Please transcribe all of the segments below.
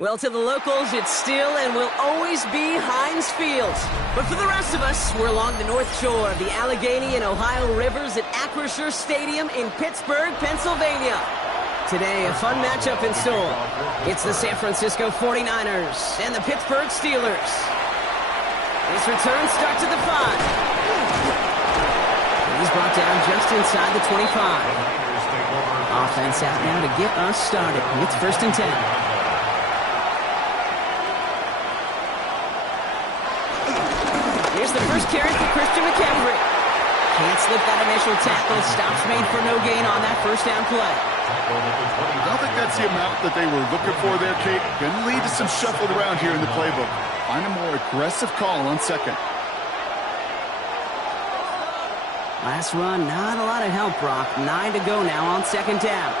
Well, to the locals, it's still and will always be Heinz Field. But for the rest of us, we're along the north shore of the Allegheny and Ohio rivers at Acrisure Stadium in Pittsburgh, Pennsylvania. Today, a fun matchup in store. It's the San Francisco 49ers and the Pittsburgh Steelers. This return starts at the 5. He's brought down just inside the 25. Offense out now to get us started. It's 1st and 10. Here's the first carry for Christian McCaffrey. Can't slip that initial tackle. Stops made for no gain on that first down play. I don't think that's the amount that they were looking for there, Kate. Going to lead to some shuffled around here in the playbook. Find a more aggressive call on second. Last run, not a lot of help, Brock. 9 to go now on 2nd down.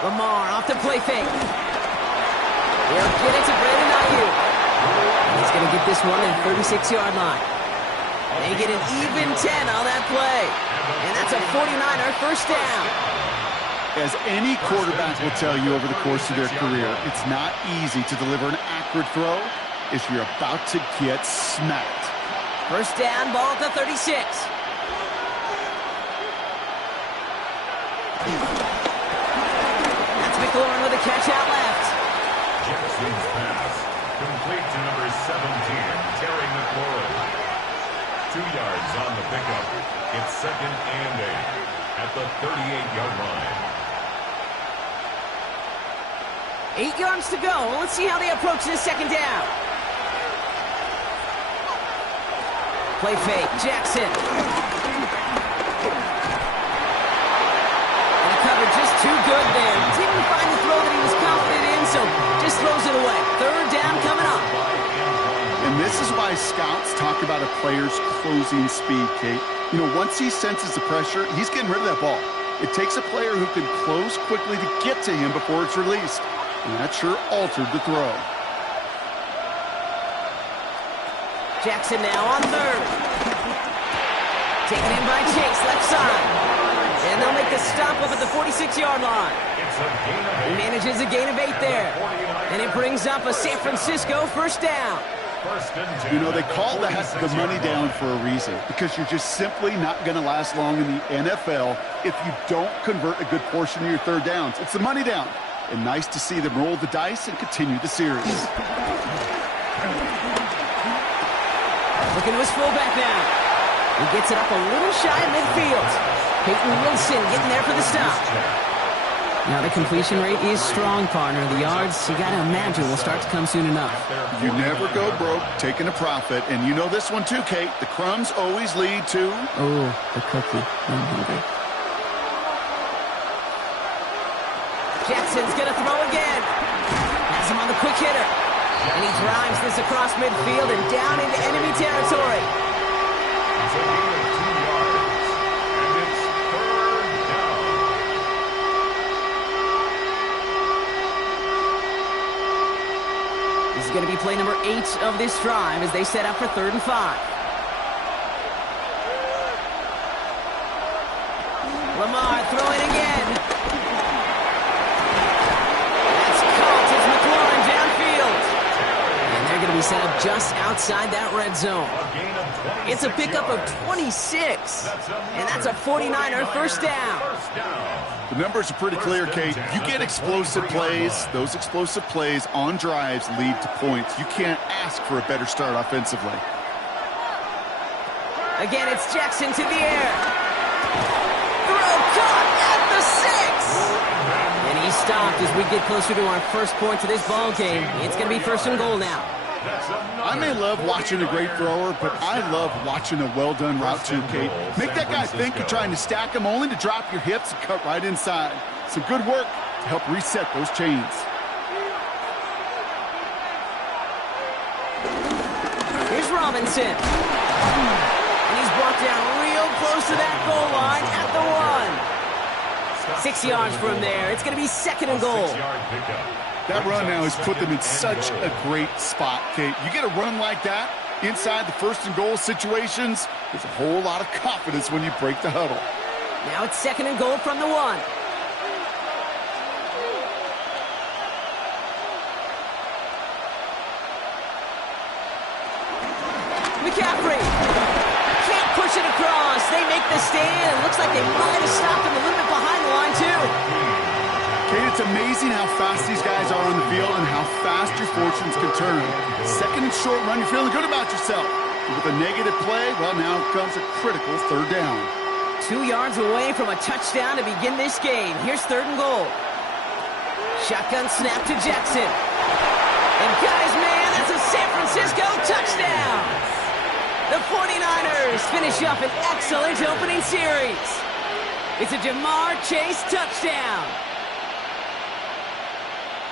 Lamar off the play fake. He'll get it to Brandon Ayuk. He's going to get this one at the 36-yard line. They get an even 10 on that play. And that's a 49er first down. As any quarterback will tell you over the course of their career, it's not easy to deliver an accurate throw if you're about to get smacked. First down, ball at the 36. That's McLaurin with a catch out left. Jackson's pass. Complete to number 17, Terry McLaurin. 2 yards on the pickup. It's 2nd and 8 at the 38-yard line. 8 yards to go. Let's see how they approach this 2nd down. Play fake, Jackson. And the cover just too good there. Didn't find the throw that he was confident in, so just throws it away. 3rd down coming up. And this is why scouts talk about a player's closing speed, Kate. You know, once he senses the pressure, he's getting rid of that ball. It takes a player who can close quickly to get to him before it's released. And that sure altered the throw. Jackson now on 3rd. Taken in by Chase, left side. And they'll make the stop up at the 46-yard line. He manages a gain of 8 there. And it brings up a San Francisco first down. You know, they call that the money down for a reason, because you're just simply not going to last long in the NFL if you don't convert a good portion of your 3rd downs. It's the money down. And nice to see them roll the dice and continue the series. Looking to his fullback now. He gets it up a little shy of midfield. Peyton Wilson getting there for the stop. Now the completion rate is strong, partner. The yards, you got to imagine, will start to come soon enough. You never go broke taking a profit. And you know this one too, Kate. The crumbs always lead to... Oh, the cookie. I'm hungry. Jackson's going to throw again. Has him on the quick hitter. And he drives this across midfield and down into enemy territory. It's a gain of 2 yards. And it's 3rd down. This is going to be play number 8 of this drive as they set up for 3rd and 5. Lamar throwing again. That's caught as McLaurin downfield. And they're going to be set up just outside that red zone. It's a pickup of 26, and that's a 49er first down. The numbers are pretty clear, Kate. You get explosive plays. Those explosive plays on drives lead to points. You can't ask for a better start offensively. Again, it's Jackson to the air. Throw caught at the 6. And he's stopped as we get closer to our first point to this ball game. It's going to be 1st and goal now. I may love watching a great thrower, but I love watching a well-done route too, Kate. Make that guy think you're trying to stack him, only to drop your hips and cut right inside. Some good work to help reset those chains. Here's Robinson. And he's brought down real close to that goal line at the 1. 6 yards from there. It's going to be 2nd and goal. That run now has put them in such a great spot, Kate. You get a run like that inside the 1st and goal situations, there's a whole lot of confidence when you break the huddle. Now it's 2nd and goal from the 1. McCaffrey can't push it across. They make the stand. It looks like they might have stopped him a little bit behind the line, too. Kate, it's amazing how fast these guys are on the field and how fast your fortunes can turn. 2nd and short run, you're feeling good about yourself. But with a negative play, well, now comes a critical 3rd down. 2 yards away from a touchdown to begin this game. Here's 3rd and goal. Shotgun snap to Jackson. And guys, man, that's a San Francisco touchdown. The 49ers finish up an excellent opening series. It's a Jamar Chase touchdown.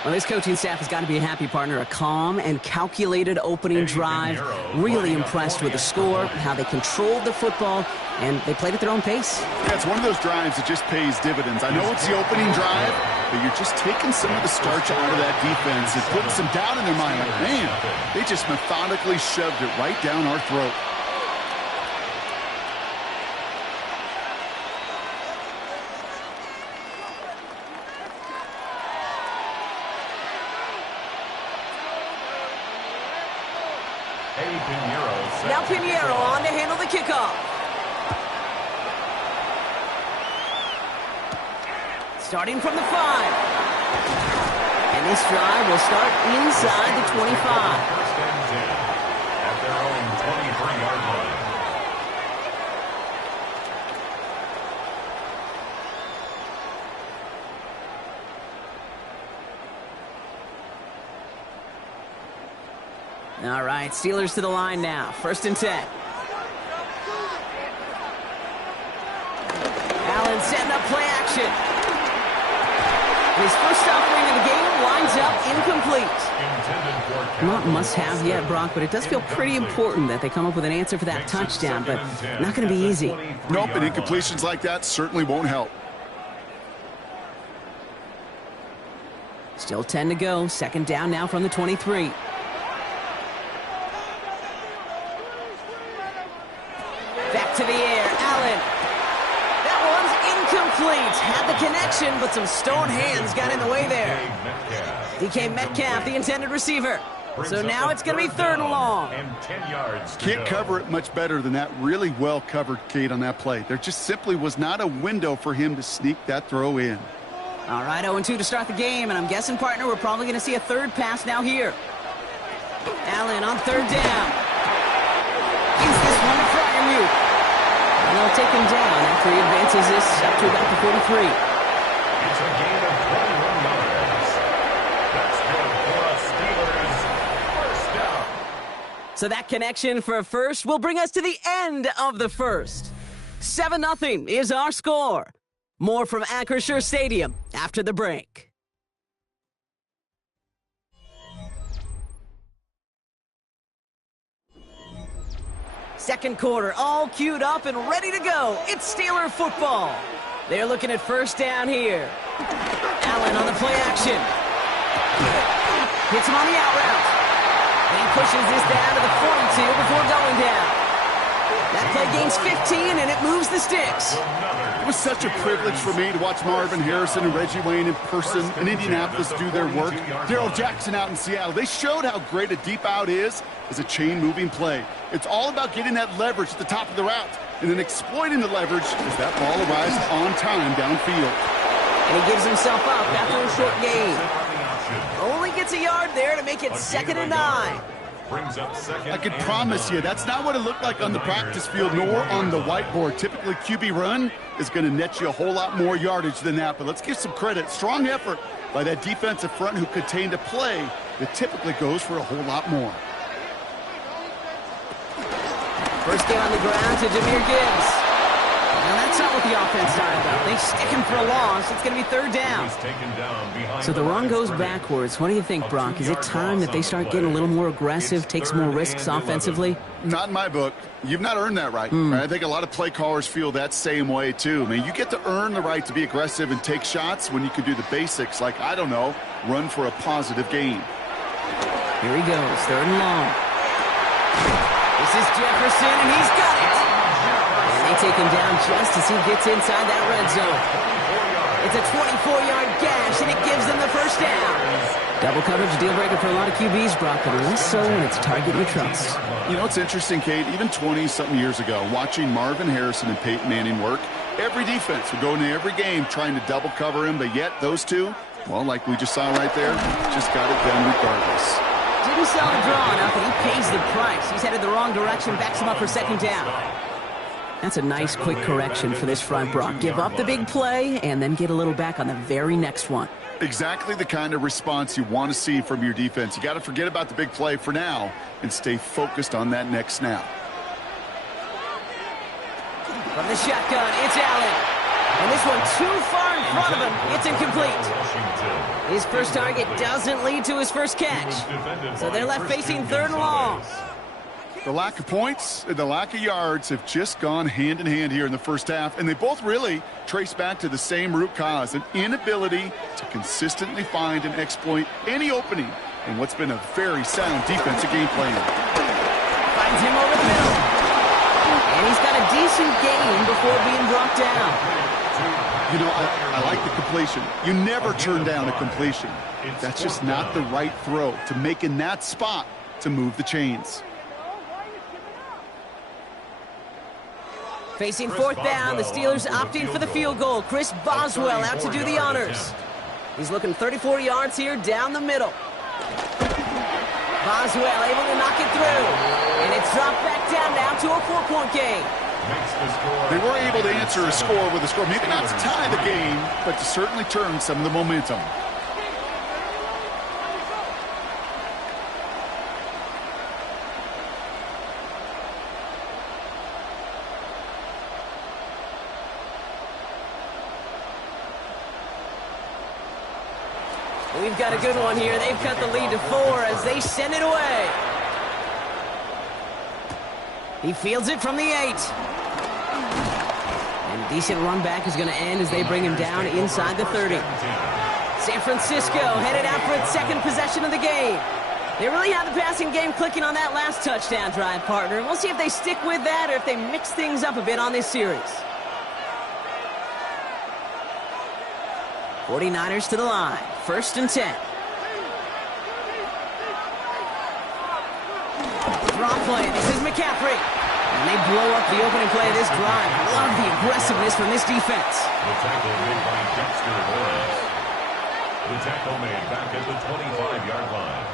Well, this coaching staff has got to be a happy partner. A calm and calculated opening drive. Really impressed with the score, how they controlled the football, and they played at their own pace. Yeah, it's one of those drives that just pays dividends. I know it's the opening drive, but you're just taking some of the starch out of that defense and putting some doubt in their mind. Like, man, they just methodically shoved it right down our throat. Now Pinheiro on to handle the kickoff. Starting from the 5. And this drive will start inside the 25. 1st and 10 at their own 23-yard line. All right, Steelers to the line now. 1st and 10. Allen setting up play action. His first offering of the game winds up incomplete. Not must-have yet, Brock, but it does feel pretty important that they come up with an answer for that touchdown, but not going to be easy. Nope, and incompletions like that certainly won't help. Still 10 to go. 2nd down now from the 23. Back to the air, Allen. That one's incomplete. Had the connection, but some stone hands got in the way there. DK Metcalf, the intended receiver. So now it's going to be 3rd and long. And 10 yards. Can't cover it much better than that. Really well covered, Kate, on that play. There just simply was not a window for him to sneak that throw in. All right, 0-2 to start the game, and I'm guessing, partner, we're probably going to see a 3rd pass now here. Allen on 3rd down. Is this one to Freiermuth? And they'll take him down after he advances this up to about the 43. It's a gain of 21 yards. That's good for a Steelers 1st down. So that connection for a first will bring us to the end of the first. 7-0 is our score. More from Acrisure Stadium after the break. Second quarter, all queued up and ready to go. It's Steeler football. They're looking at 1st down here. Allen on the play action. Hits him on the out route. He pushes this down to the 42 before going down. That play gains 15, and it moves the sticks. It was such a privilege for me to watch Marvin Harrison and Reggie Wayne in person in Indianapolis do their work. Darrell Jackson out in Seattle. They showed how great a deep out is as a chain-moving play. It's all about getting that leverage at the top of the route and then exploiting the leverage as that ball arrives on time downfield. And he gives himself up after a short gain. Only gets a yard there to make it 2nd and 9. I can promise you that's not what it looked like on the practice field nor on the whiteboard. Typically, QB run is going to net you a whole lot more yardage than that. But let's give some credit. Strong effort by that defensive front who contained a play that typically goes for a whole lot more. First down on the ground to Jahmyr Gibbs. Now that's not what the offense started about. They stick him for a loss. It's going to be 3rd down. So the run goes backwards. What do you think, Brock? Is it time that they start getting a little more aggressive, take some more risks offensively? Not in my book. You've not earned that right. I think a lot of play callers feel that same way, too. I mean, you get to earn the right to be aggressive and take shots when you can do the basics, like, I don't know, run for a positive gain. Here he goes, 3rd and long. This is Jefferson, and he's got it. And they take him down just as he gets inside that red zone. It's a 24-yard gash, and it gives them the first down. Double coverage, deal breaker for a lot of QBs, Brock, but less so when it's a target you trust. You know, it's interesting, Kate, even 20-something years ago, watching Marvin Harrison and Peyton Manning work, every defense would go into every game trying to double cover him, but yet those two, well, like we just saw right there, just got it done regardless. Didn't sell the draw enough, and he pays the price. He's headed the wrong direction, backs him up for 2nd down. That's a nice, quick correction for this front, Brock. Give up the big play and then get a little back on the very next one. Exactly the kind of response you want to see from your defense. You got to forget about the big play for now and stay focused on that next snap. From the shotgun, it's Allen. And this one too far in front of him. It's incomplete. His first target doesn't lead to his first catch. So they're left facing 3rd and long. The lack of points and the lack of yards have just gone hand in hand here in the first half, and they both really trace back to the same root cause, an inability to consistently find and exploit any opening in what's been a very sound defensive game plan. Finds him over the middle. And he's got a decent gain before being brought down. You know, I like the completion. You never turn down a completion. That's just not the right throw to make in that spot to move the chains. Facing 4th down, the Steelers opting for the field goal. Chris Boswell out to do the honors. He's looking 34 yards here down the middle. Boswell able to knock it through. And it's dropped back down now to a 4-point game. They were able to answer a score with a score. Maybe not to tie the game, but to certainly turn some of the momentum. We've got a good one here. They've cut the lead to 4 as they send it away. He fields it from the 8. And decent run back is going to end as they bring him down inside the 30. San Francisco headed out for its 2nd possession of the game. They really have the passing game clicking on that last touchdown drive, partner. We'll see if they stick with that or if they mix things up a bit on this series. 49ers to the line. 1st and 10. Draw play. This is McCaffrey. And they blow up the opening play of this drive. Love the aggressiveness from this defense. The tackle made by Dexter Lawrence. The tackle made back at the 25-yard line.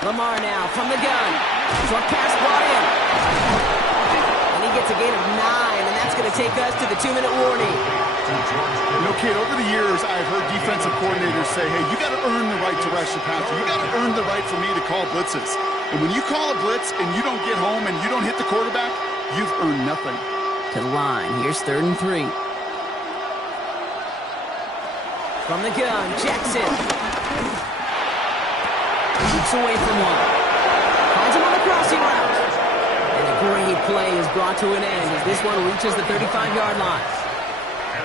Lamar now from the gun. Short pass brought in. And he gets a gain of 9, and that's going to take us to the 2-minute warning. You know, kid, over the years, I've heard defensive coordinators say, hey, you got to earn the right to rush the passer. You got to earn the right for me to call blitzes. And when you call a blitz and you don't get home and you don't hit the quarterback, you've earned nothing. To the line. Here's 3rd and 3. From the gun, Jackson. Keeps away from one. Finds him on the crossing route. And a great play is brought to an end as this one reaches the 35-yard line.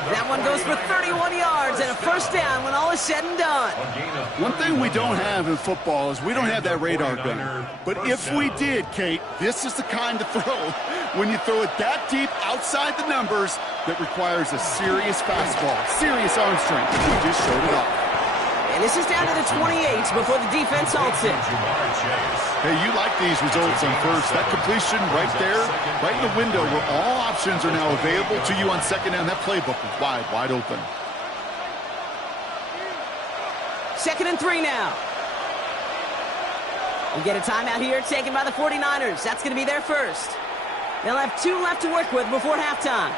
That one goes for 31 yards and a first down when all is said and done. One thing we don't have in football is we don't have that radar gun. But if we did, Kate, this is the kind of throw, when you throw it that deep outside the numbers, that requires a serious fastball, serious arm strength. We just showed it off. And this is down to the 28 before the defense halts it. Hey, you like these results on first. That completion right there, right in the window where all options are now available to you on second down. That playbook is wide, wide open. 2nd and 3 now. We get a timeout here taken by the 49ers. That's going to be their first. They'll have 2 left to work with before halftime.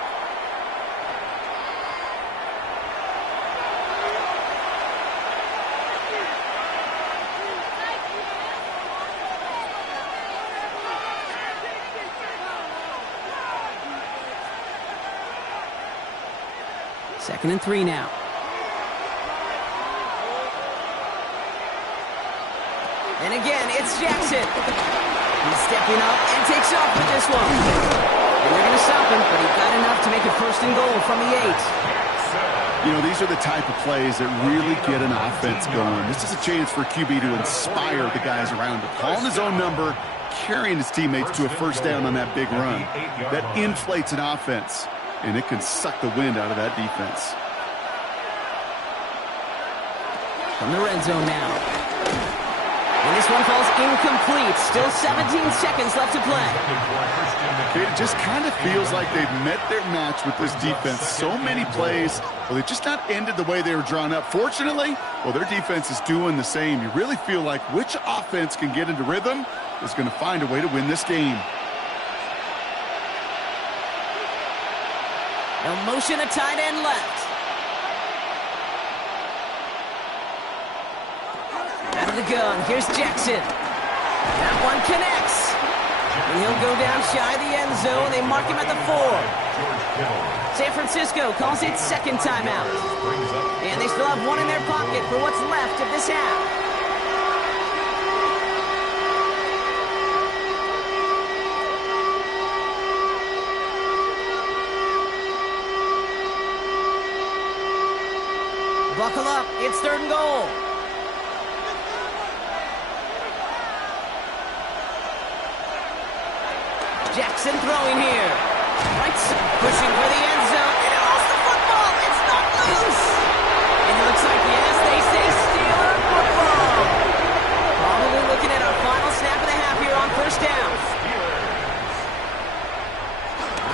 Second and 3 now. And again, it's Jackson. He's stepping up and takes off with this one. And they're going to stop him, but he got enough to make it 1st and goal from the 8. You know, these are the type of plays that really get an offense going. This is a chance for QB to inspire the guys around him. Calling his own number, carrying his teammates to a first down on that big run. That inflates an offense, and it can suck the wind out of that defense. From the red zone now. And this one falls incomplete. Still 17 seconds left to play. It just kind of feels like they've met their match with this defense. So many plays, well, they just not ended the way they were drawn up. Fortunately, well, their defense is doing the same. You really feel like which offense can get into rhythm is going to find a way to win this game. They'll motion a tight end left. Out of the gun, here's Jackson. That one connects. And he'll go down shy of the end zone. They mark him at the 4. San Francisco calls it 2nd timeout. And they still have 1 in their pocket for what's left of this half. Buckle up, it's 3rd and goal. Jackson throwing here. Right, pushing for the end zone. And it lost the football. It's not loose. And it looks like, yes, they say Steeler football. Probably looking at our final snap of the half here on 1st down.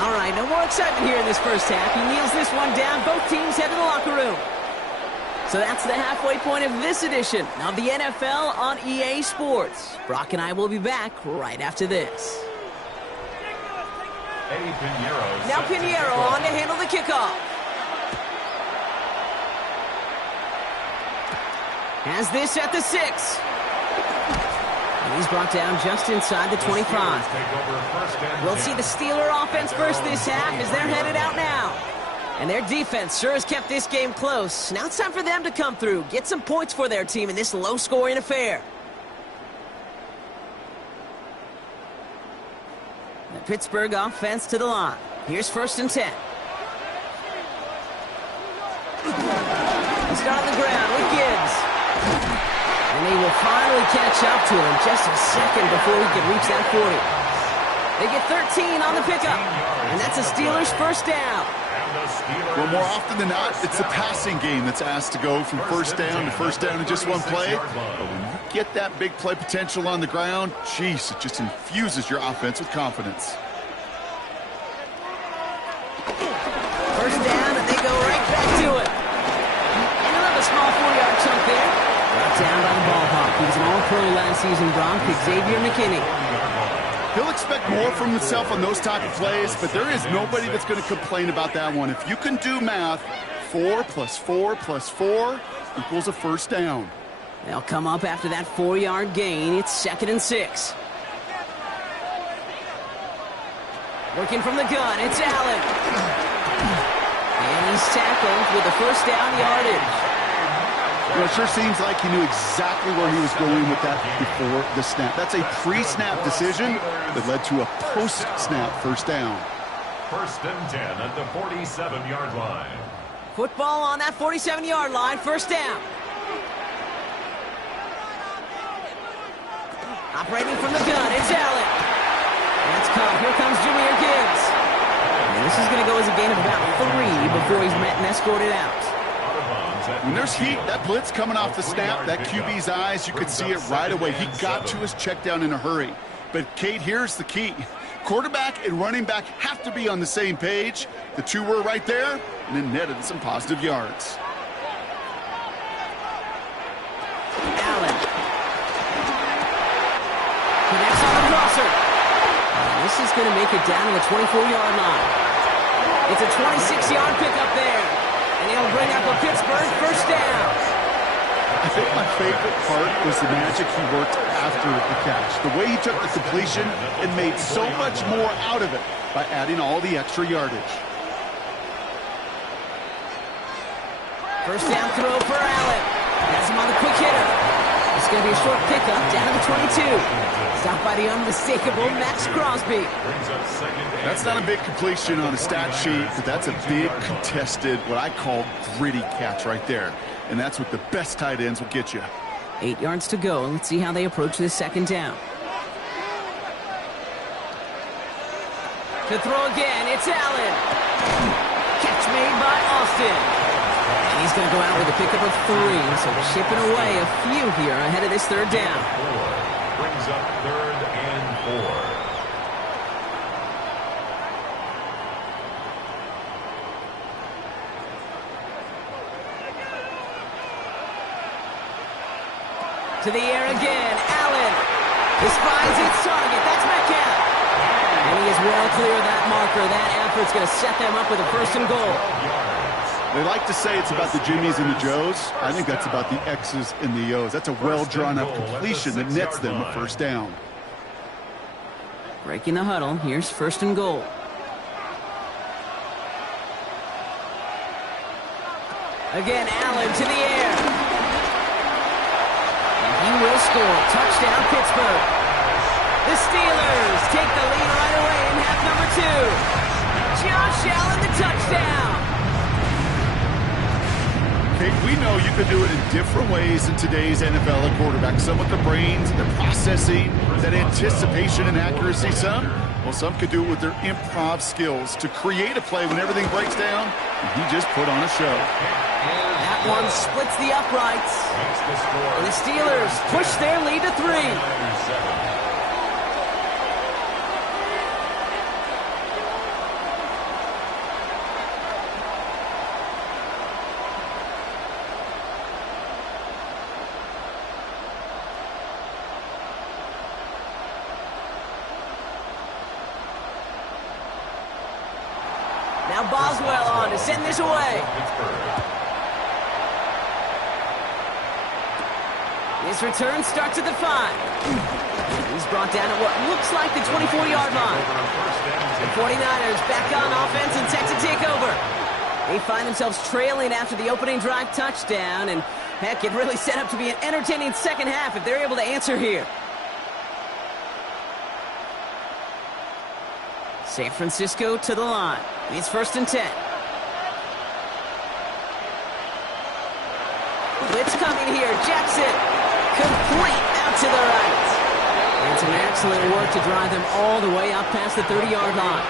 All right, no more excitement here in this 1st half. He kneels this one down. Both teams head to the locker room. So that's the halfway point of this edition of the NFL on EA Sports. Brock and I will be back right after this. Now Pinheiro on to handle the kickoff. Has this at the 6. And he's brought down just inside the 25. We'll see the Steeler offense first this half as they're headed out now. And their defense sure has kept this game close. Now it's time for them to come through, get some points for their team in this low-scoring affair. The Pittsburgh offense to the line. Here's 1st and 10. He's down on the ground with Gibbs. And he will finally catch up to him just a second before he can reach that 40. They get 13 on the pickup. And that's a Steelers 1st down. Well, more often than not, it's the passing game that's asked to go from 1st down to 1st down in just one play. But when you get that big play potential on the ground, geez, it just infuses your offense with confidence. 1st down, and they go right back to it. And another small 4-yard chunk there. Brought down by the ball hawk. He was an all-pro last season, Bronk, Xavier McKinney. He'll expect more from himself on those type of plays, but there is nobody that's going to complain about that one. If you can do math, 4 + 4 + 4 equals a 1st down. They'll come up after that 4-yard gain. It's 2nd and 6. Working from the gun, it's Allen. And he's tackled with the 1st down yardage. It sure seems like he knew exactly where he was going with that before the snap. That's a pre-snap decision that led to a post-snap first down. 1st and 10 at the 47-yard line. Football on that 47-yard line, first down. Operating from the gun, it's Allen. That's caught. Here comes Jahmyr Gibbs. And this is going to go as a gain of about 3 before he's met and escorted out. When there's heat, that blitz coming off the snap, that QB's eyes, you could see it right away. He got to his check down in a hurry. But, Kate, here's the key. Quarterback and running back have to be on the same page. The two were right there, and then netted some positive yards. Allen. Connects on the crosser. And this is going to make it down to the 24-yard line. It's a 26-yard pickup there. And he'll bring up a Pittsburgh first down. I think my favorite part was the magic he worked after the catch. The way he took the completion and made so much more out of it by adding all the extra yardage. First down throw for Allen. Has him on the quick hitter. It's going to be a short pickup down to the 22. Stopped by the unmistakable Max Crosby. That's not a big completion on a stat sheet, but that's a big contested, what I call gritty catch right there. And that's what the best tight ends will get you. 8 yards to go. Let's see how they approach this second down. To throw again, it's Allen. Catch made by Austin. And he's going to go out with a pickup of 3, so chipping away a few here ahead of this third down. Brings up 3rd and 4. To the air again, Allen. This finds its target. That's Metcalf. And he is well clear of that marker. That effort's going to set them up with a 1st and goal. They like to say it's about the Jimmies and the Joes. I think that's about the X's and the O's. That's a well-drawn-up completion that nets them a first down. Breaking the huddle. Here's 1st and goal. Again, Allen to the air. And he will score. Touchdown, Pittsburgh. The Steelers take the lead right away in half number 2. Josh Allen, the touchdown. We know you can do it in different ways in today's NFL at quarterback. Some with the brains, the processing, that anticipation and accuracy. Some could do it with their improv skills to create a play when everything breaks down. And he just put on a show. That one splits the uprights. And the Steelers push their lead to 3. Now Boswell on to send this away. His return starts at the 5. He's brought down at what looks like the 24-yard line. The 49ers back on offense and set to take over. They find themselves trailing after the opening drive touchdown, and heck, it really set up to be an entertaining second half if they're able to answer here. San Francisco to the line. It's 1st and 10. Blitz coming here. Jackson. Complete out to the right. And some excellent work to drive them all the way up past the 30-yard line.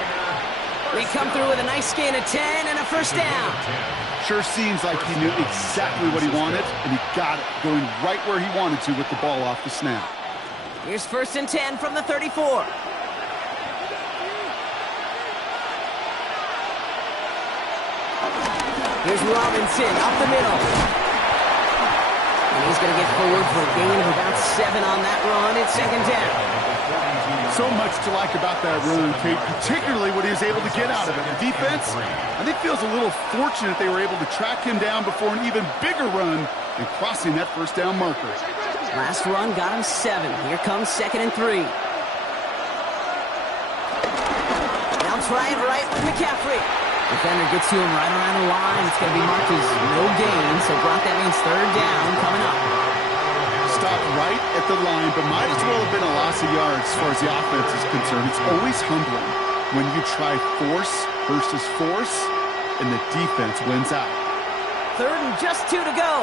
They come through with a nice gain of 10 and a first down. Sure seems like he knew exactly what he wanted, and he got it, going right where he wanted to with the ball off the snap. Here's 1st and 10 from the 34. Here's Robinson up the middle. And he's going to get forward for a gain of about 7 on that run. It's 2nd down. So much to like about that run, Kate, particularly what he was able to get out of it. The defense, I think, feels a little fortunate they were able to track him down before an even bigger run and crossing that first down marker. Last run got him 7. Here comes 2nd and 3. Now try it right with McCaffrey. Defender gets to him right around the line. It's going to be marked as no gain. So, Brock, that means third down coming up. Stop right at the line, but might as well have been a loss of yards as far as the offense is concerned. It's always humbling when you try force versus force, and the defense wins out. Third and just 2 to go.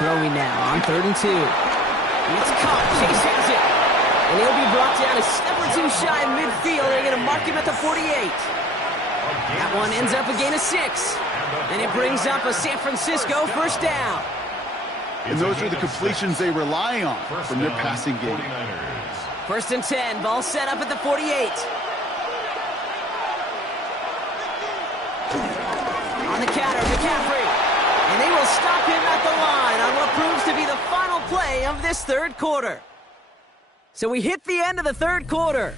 Throwing now on 3rd and 2. It's caught. Chase has it. And he'll be brought down a step or two shy of midfield. They're going to mark him at the 48. That one ends up a gain of 6. And it brings up a San Francisco first down. And those are the completions they rely on from their passing game. 1st and 10. Ball set up at the 48. On the counter, McCaffrey. And they will stop him at the line on what proves to be the final play of this third quarter. So we hit the end of the third quarter.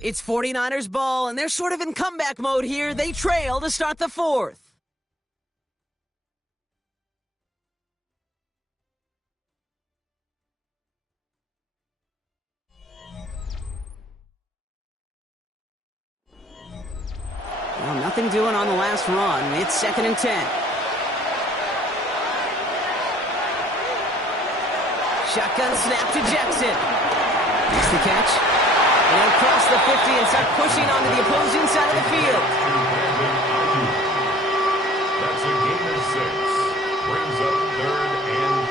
It's 49ers ball, and they're sort of in comeback mode here. They trail to start the fourth. Well, nothing doing on the last run. It's 2nd and 10. Shotgun snap to Jackson. Makes the catch. And he'll cross the 50 and start pushing onto the opposing side of the field. That's a gain of 6. Brings up 3rd and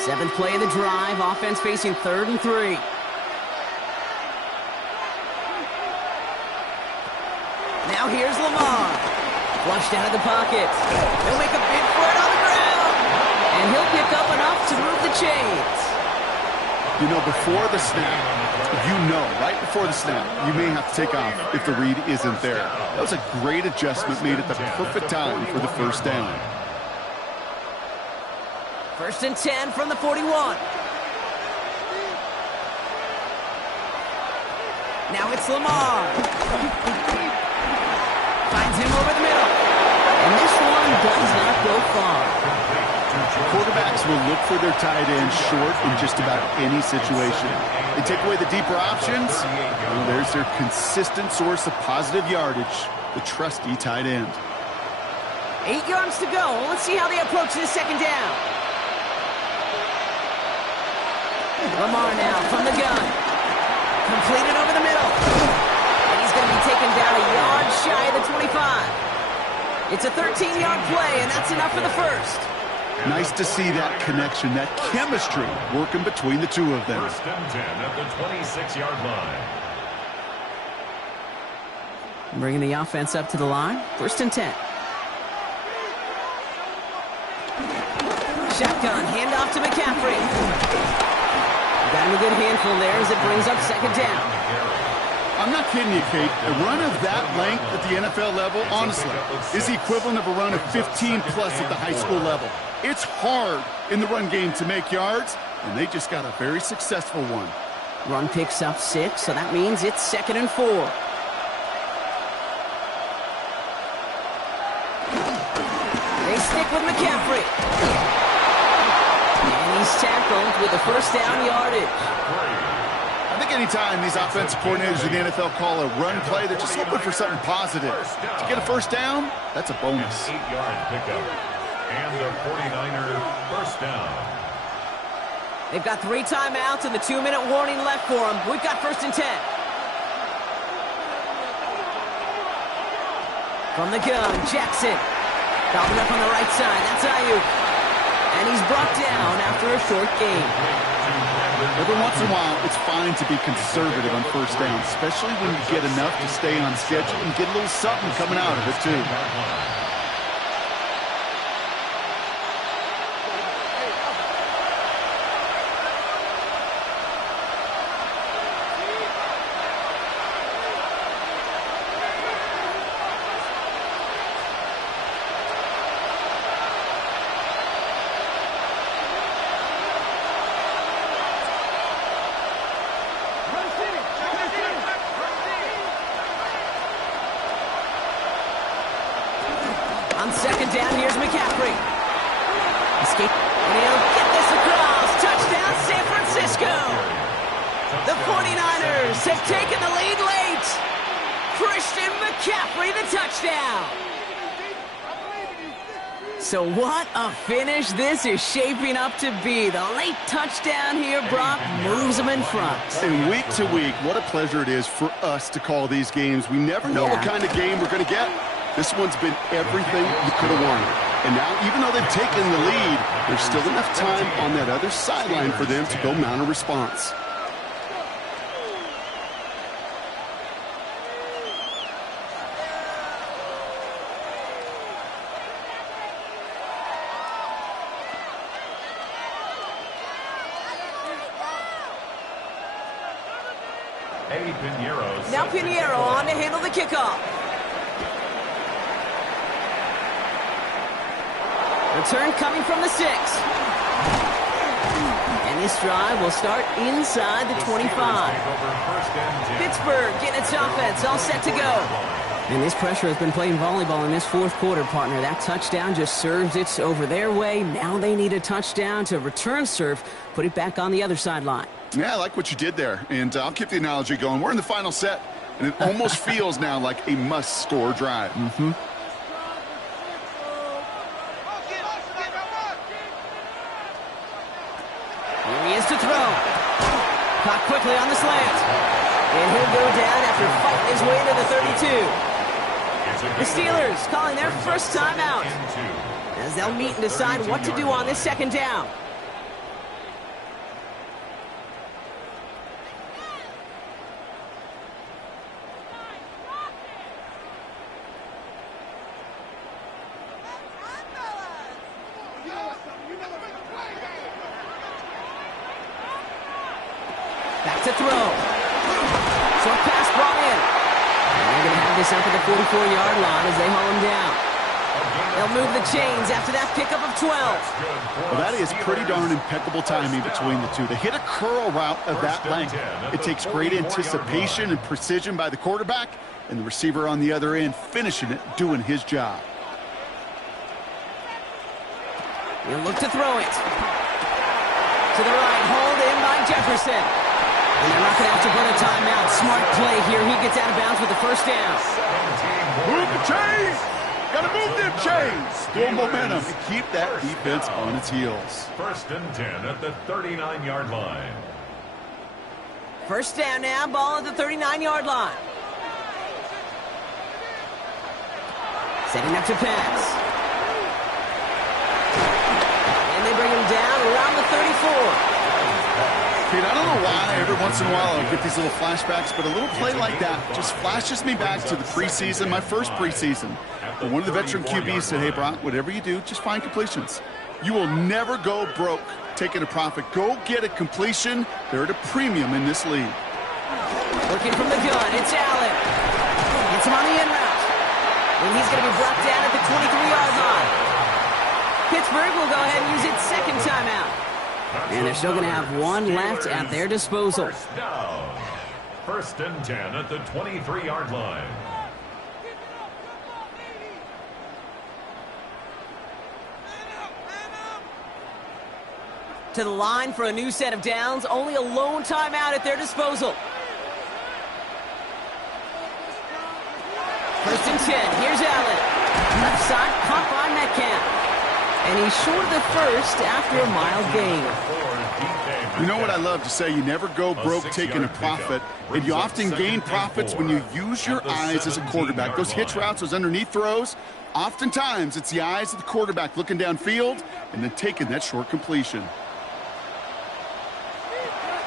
3. 7th play of the drive. Offense facing 3rd and 3. Now here's Lamar. Flushed out of the pocket. He'll make a big for it on the ground. And he'll pick up enough to move the chains. You know, before the snap, right before the snap, you may have to take off if the read isn't there. That was a great adjustment made at the perfect time for the first down. 1st and 10 from the 41. Now it's Lamar. Finds him over the middle. And this one does not go far. Quarterbacks will look for their tight end short in just about any situation. They take away the deeper options, and there's their consistent source of positive yardage, the trusty tight end. 8 yards to go. Let's see how they approach this 2nd down. Lamar now from the gun. Completed over the middle. And he's going to be taken down a yard shy of the 25. It's a 13-yard play, and that's enough for the first. Nice to see that connection, that chemistry working between the two of them. 1st and 10 at the 26-yard line. Bringing the offense up to the line. 1st and 10. Shotgun, handoff to McCaffrey. Got him a good handful there as it brings up 2nd down. I'm not kidding you, Kate. A run of that length at the NFL level, honestly, is the equivalent of a run of 15-plus at the high school level. It's hard in the run game to make yards, and they just got a very successful one. Run picks up 6, so that means it's 2nd and 4. They stick with McCaffrey. And he's tackled with the first down yardage. I think anytime these offensive coordinators in the NFL call a run play, they're just hoping for something positive. To get a first down, that's a bonus. 8-yard pickup. And the 49er first down. They've got 3 timeouts and the 2-minute warning left for them. We've got 1st and 10. From the gun, Jackson. Popping up on the right side. That's Ayuk. And he's brought down after a short gain. Every once in a while, it's fine to be conservative on first down, especially when you get enough to stay on schedule and get a little something coming out of it, too. On 2nd down, here's McCaffrey. Escape, and he'll get this across. Touchdown, San Francisco. The 49ers have taken the lead late. Christian McCaffrey, the touchdown. So what a finish this is shaping up to be. The late touchdown here, Brock, moves them in front. And week to week, what a pleasure it is for us to call these games. We never know what kind of game we're going to get. This one's been everything you could have wanted. And now, even though they've taken the lead, there's still enough time on that other sideline for them to go mount a response. Now Pinheiro on to handle the kickoff. Return coming from the 6. And this drive will start inside the 25. Pittsburgh getting its offense all set to go. And this pressure has been playing volleyball in this fourth quarter, partner. That touchdown just serves it over their way. Now they need a touchdown to return serve, put it back on the other sideline. Yeah, I like what you did there, and I'll keep the analogy going. We're in the final set, and it almost feels now like a must-score drive. Mm-hmm. Here he is to throw. Caught quickly on the slant. And he'll go down after fighting his way to the 32. The Steelers calling their first timeout as they'll meet and decide what to do on this second down. Back to throw. Short pass brought in. And they're going to have this up at the 44-yard line as they haul him down. They'll move the chains after that pickup of 12. Well, that is pretty darn impeccable timing between the two. They hit a curl route of that length. It takes great anticipation and precision by the quarterback, and the receiver on the other end finishing it, doing his job. He'll look to throw it. To the right, hauled in by Jefferson. And they're not going to have to put a timeout. Smart play here. He gets out of bounds with the first down. Move the chains! Got to move them chains! Build momentum and keep that defense on its heels. 1st and 10 at the 39-yard line. First down now, ball at the 39-yard line. Setting up to pass. And they bring him down around the 34. Pete, I don't know why every once in a while I'll get these little flashbacks, but a little play like that just flashes me back to the preseason, my first preseason. But one of the veteran QBs said, hey, Brock, whatever you do, just find completions. You will never go broke taking a profit. Go get a completion. They're at a premium in this league. Working from the gun, it's Allen. Gets him on the in route. And he's going to be brought down at the 23-yard line. Pittsburgh will go ahead and use its second timeout. And they're still going to have one left at their disposal. First down. 1st and 10 at the 23-yard line. To the line for a new set of downs. Only a lone timeout at their disposal. 1st and 10. Here's Allen. Left side, caught by Metcalf. And he's short of the first after a mild gain. You know what I love to say? You never go broke taking a profit. And you often gain profits when you use your eyes as a quarterback. Those hitch routes, those underneath throws, oftentimes it's the eyes of the quarterback looking downfield and then taking that short completion.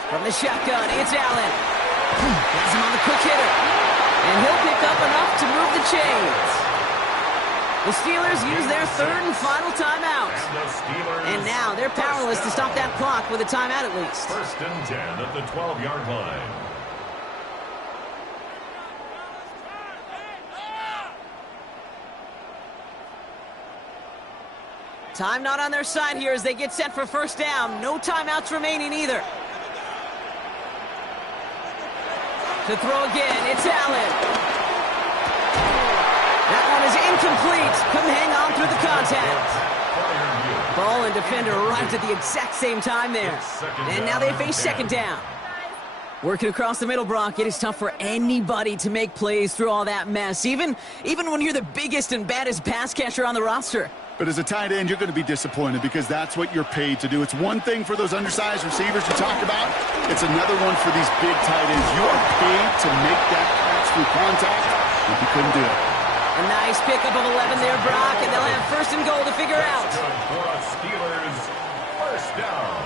From the shotgun, it's Allen. Has him on the quick hitter. And he'll pick up enough to move the chains. The Steelers use their third and final timeout. And now they're powerless to stop that clock with a timeout at least. 1st and 10 at the 12-yard line. Time not on their side here as they get set for first down. No timeouts remaining either. To throw again, it's Allen. That one is incomplete. Couldn't hang on through the contact. Ball and defender arrived at the exact same time there. And now they face second down. Working across the middle, Brock, it is tough for anybody to make plays through all that mess, even when you're the biggest and baddest pass catcher on the roster. But as a tight end, you're going to be disappointed because that's what you're paid to do. It's one thing for those undersized receivers you talk about. It's another one for these big tight ends. You are paid to make that catch through contact, but you couldn't do it. A nice pickup of 11 there, Brock, and they'll have first and goal to figure out. Good for a Steelers first down.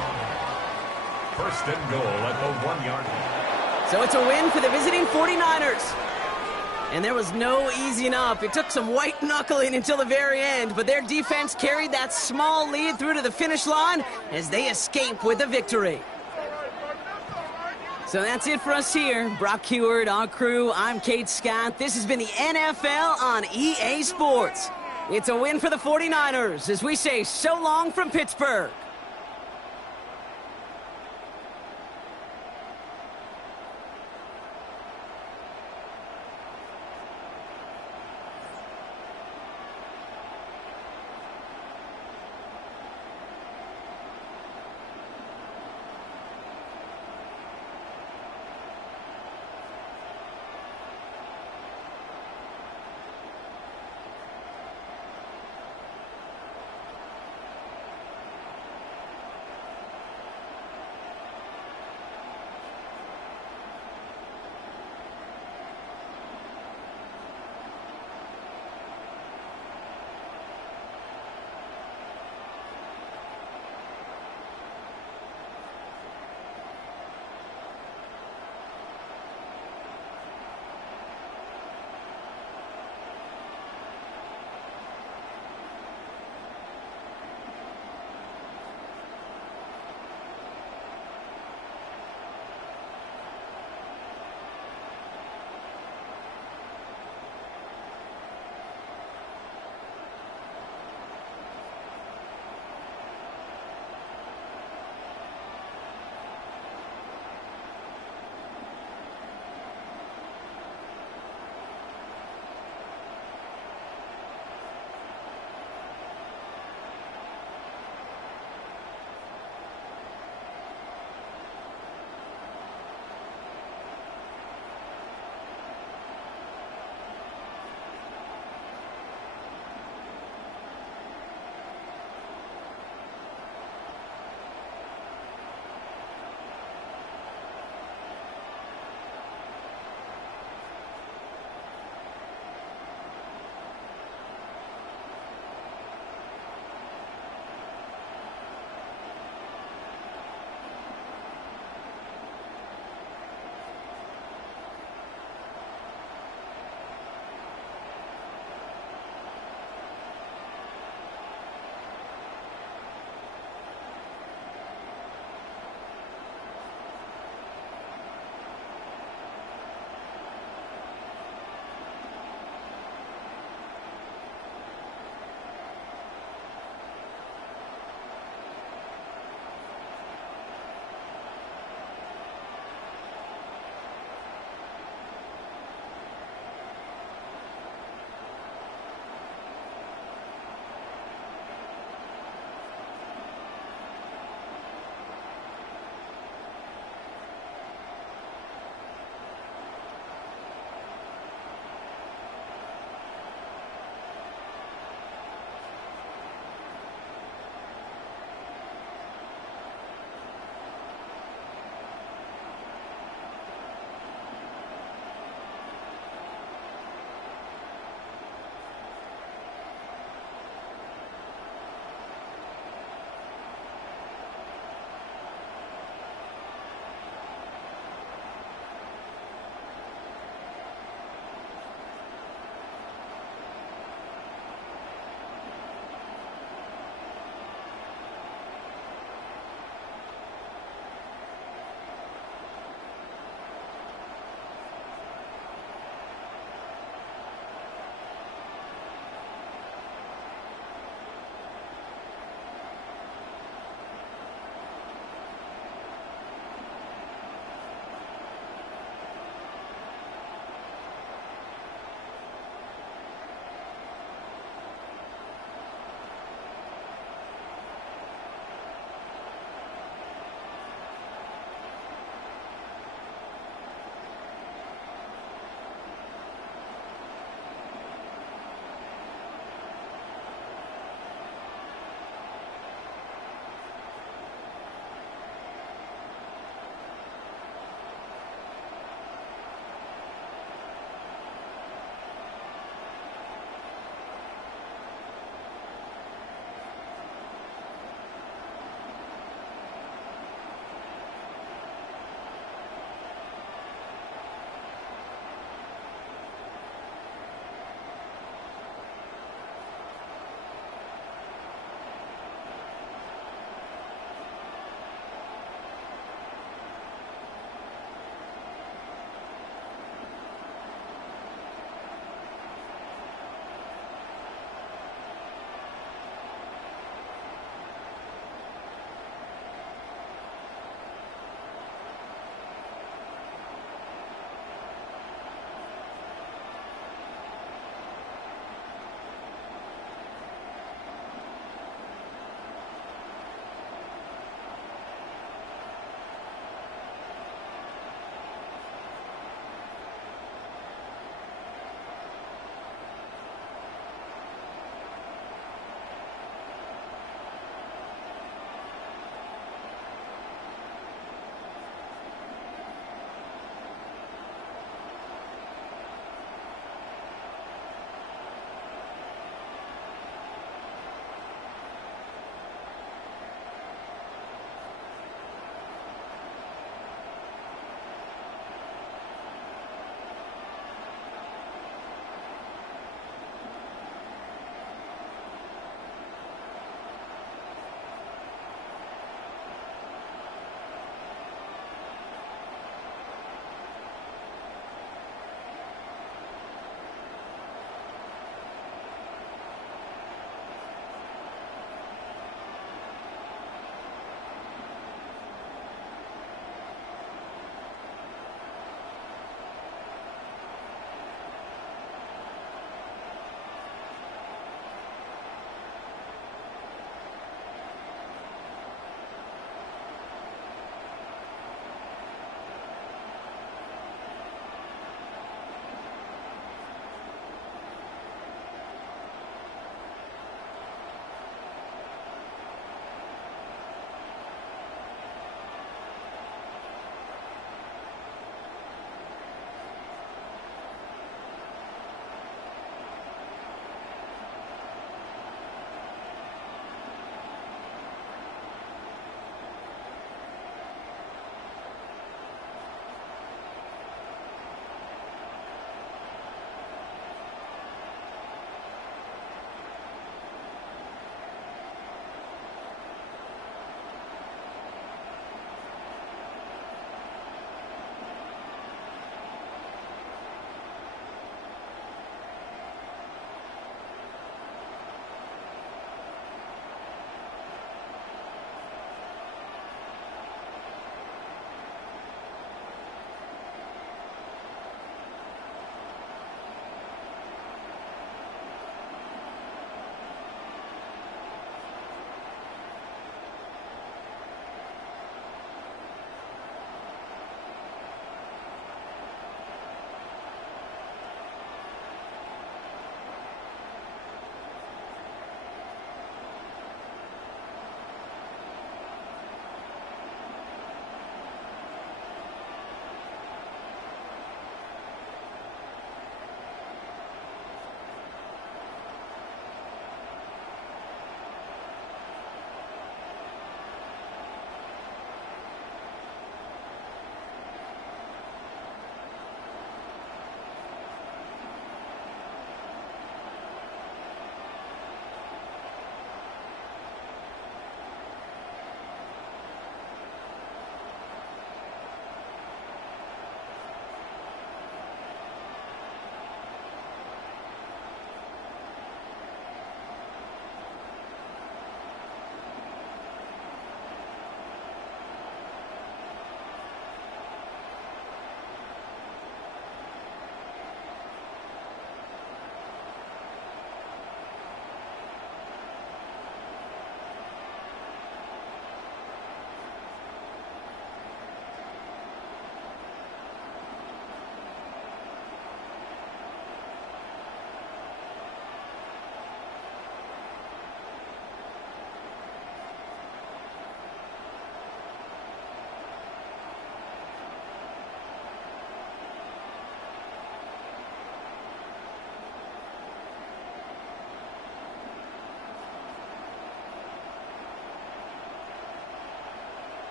First and goal at the 1-yard line. So it's a win for the visiting 49ers. And there was no easing up. It took some white knuckling until the very end, but their defense carried that small lead through to the finish line as they escape with the victory. So that's it for us here. Brock Huard, our crew, I'm Kate Scott. This has been the NFL on EA Sports. It's a win for the 49ers as we say so long from Pittsburgh.